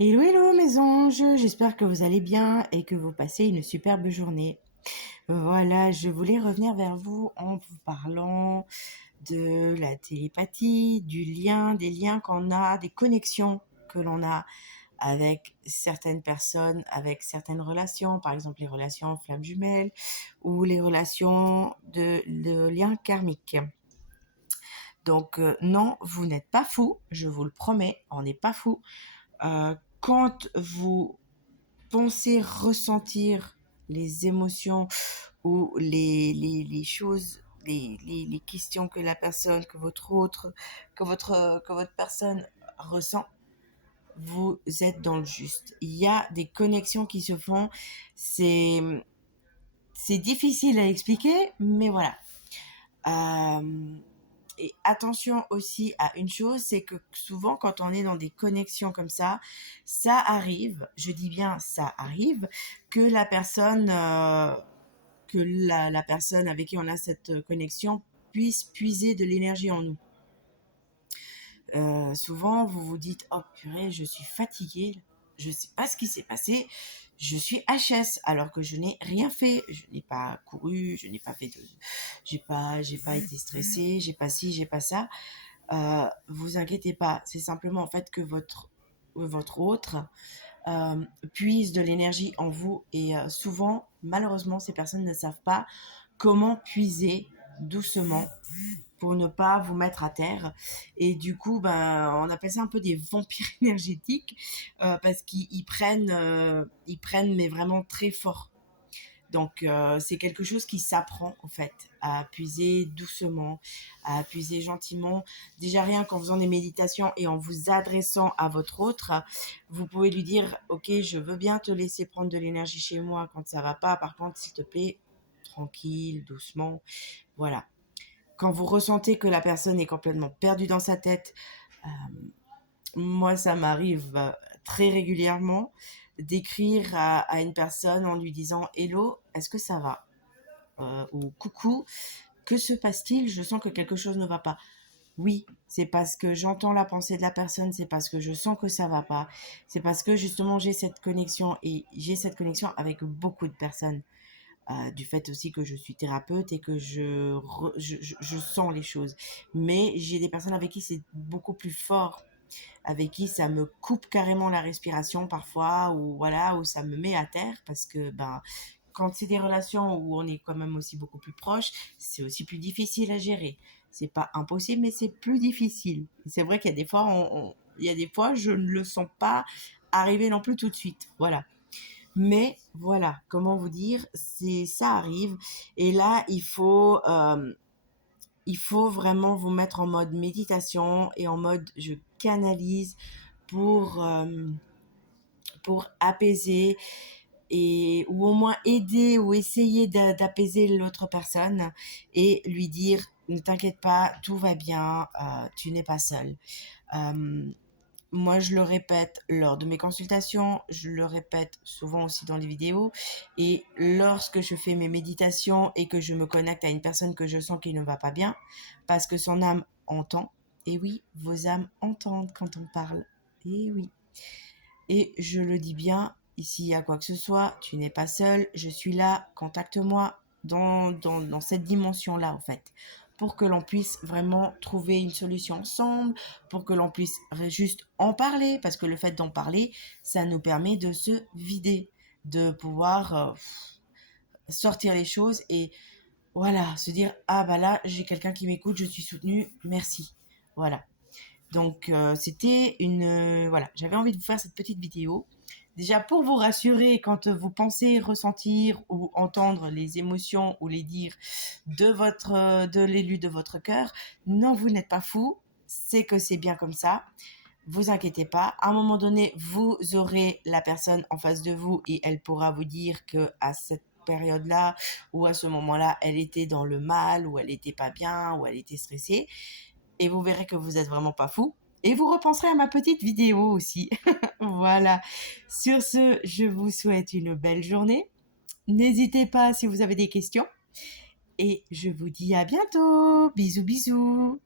Hello, hello mes anges, j'espère que vous allez bien et que vous passez une superbe journée. Voilà, je voulais revenir vers vous en vous parlant de la télépathie, du lien, des liens qu'on a, des connexions que l'on a avec certaines personnes, avec certaines relations, par exemple les relations flammes jumelles ou les relations de liens karmiques. Donc non, vous n'êtes pas fou, je vous le promets, on n'est pas fou. Quand vous pensez ressentir les émotions ou les choses, les questions que la personne, que votre personne ressent, vous êtes dans le juste. Il y a des connexions qui se font. C'est, c'est difficile à expliquer, mais voilà. Euh, et attention aussi à une chose, c'est que souvent quand on est dans des connexions comme ça arrive, je dis bien ça arrive, que la personne avec qui on a cette connexion puisse puiser de l'énergie en nous. Souvent, vous vous dites, oh purée, je suis fatiguée, je sais pas ce qui s'est passé, je suis HS alors que je n'ai rien fait, je n'ai pas couru, je n'ai pas fait de, j'ai pas été stressée, j'ai pas ci, j'ai pas ça. Vous inquiétez pas, c'est simplement en fait que votre autre puise de l'énergie en vous et souvent, malheureusement, ces personnes ne savent pas comment puiser doucement pour ne pas vous mettre à terre. Et du coup, ben, on appelle ça un peu des vampires énergétiques parce ils prennent mais vraiment très fort. Donc, c'est quelque chose qui s'apprend, en fait, à puiser doucement, à puiser gentiment. Déjà, rien qu'en faisant des méditations et en vous adressant à votre autre, vous pouvez lui dire, OK, je veux bien te laisser prendre de l'énergie chez moi quand ça va pas. Par contre, s'il te plaît, tranquille, doucement. Voilà. Quand vous ressentez que la personne est complètement perdue dans sa tête, euh, moi, ça m'arrive très régulièrement d'écrire à une personne en lui disant Hello, est-ce que ça va ou coucou, que se passe-t-il? Je sens que quelque chose ne va pas. Oui, c'est parce que j'entends la pensée de la personne, c'est parce que je sens que ça va pas, c'est parce que justement j'ai cette connexion et j'ai cette connexion avec beaucoup de personnes. Du fait aussi que je suis thérapeute et que je sens les choses. Mais j'ai des personnes avec qui c'est beaucoup plus fort, avec qui ça me coupe carrément la respiration parfois, ou voilà, où ça me met à terre parce que ben quand c'est des relations où on est quand même aussi beaucoup plus proche, c'est aussi plus difficile à gérer. C'est pas impossible, mais c'est plus difficile. C'est vrai qu'il y a des fois, il y a des fois, je ne le sens pas arriver non plus tout de suite. Voilà. Mais voilà, comment vous dire, c'est ça arrive. Et là, il faut vraiment vous mettre en mode méditation et en mode je canalise pour, euh, pour apaiser et ou au moins aider ou essayer d'apaiser l'autre personne et lui dire ne t'inquiète pas, tout va bien, tu n'es pas seul. Euh, Moi, je le répète lors de mes consultations, je le répète souvent aussi dans les vidéos. Et lorsque je fais mes méditations et que je me connecte à une personne que je sens qui ne va pas bien, parce que son âme entend. Et oui, vos âmes entendent quand on parle. Et oui. Et je le dis bien, ici, à quoi que ce soit, tu n'es pas seul, je suis là, contacte-moi dans cette dimension-là, en fait, pour que l'on puisse vraiment trouver une solution ensemble, pour que l'on puisse juste en parler, parce que le fait d'en parler, ça nous permet de se vider, de pouvoir sortir les choses et voilà, se dire, ah bah là, j'ai quelqu'un qui m'écoute, je suis soutenue, merci. Voilà. Donc c'était voilà, j'avais envie de vous faire cette petite vidéo. Déjà pour vous rassurer quand vous pensez ressentir ou entendre les émotions ou les dires de l'élu de votre cœur, non, vous n'êtes pas fou, c'est que c'est bien comme ça. Vous inquiétez pas, à un moment donné, vous aurez la personne en face de vous et elle pourra vous dire que à cette période-là ou à ce moment-là, elle était dans le mal ou elle était pas bien ou elle était stressée et vous verrez que vous êtes vraiment pas fou. Et vous repenserez à ma petite vidéo aussi. Voilà. Sur ce, je vous souhaite une belle journée. N'hésitez pas si vous avez des questions. Et je vous dis à bientôt. Bisous, bisous.